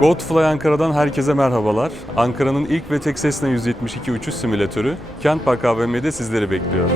Godfly Ankara'dan herkese merhabalar. Ankara'nın ilk ve tek Cessna 172 uçuş simülatörü Kent Park AVM'de sizleri bekliyor.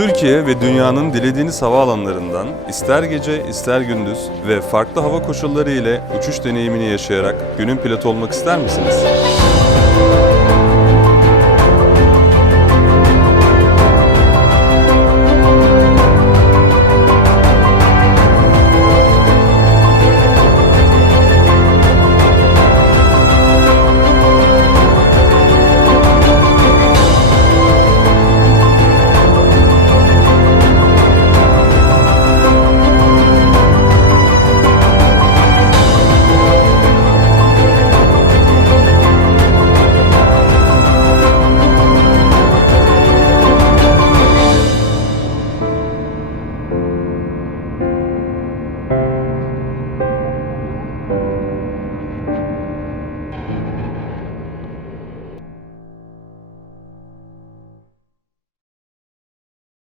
Türkiye ve dünyanın dilediğiniz havaalanlarından ister gece ister gündüz ve farklı hava koşulları ile uçuş deneyimini yaşayarak günün pilotu olmak ister misiniz?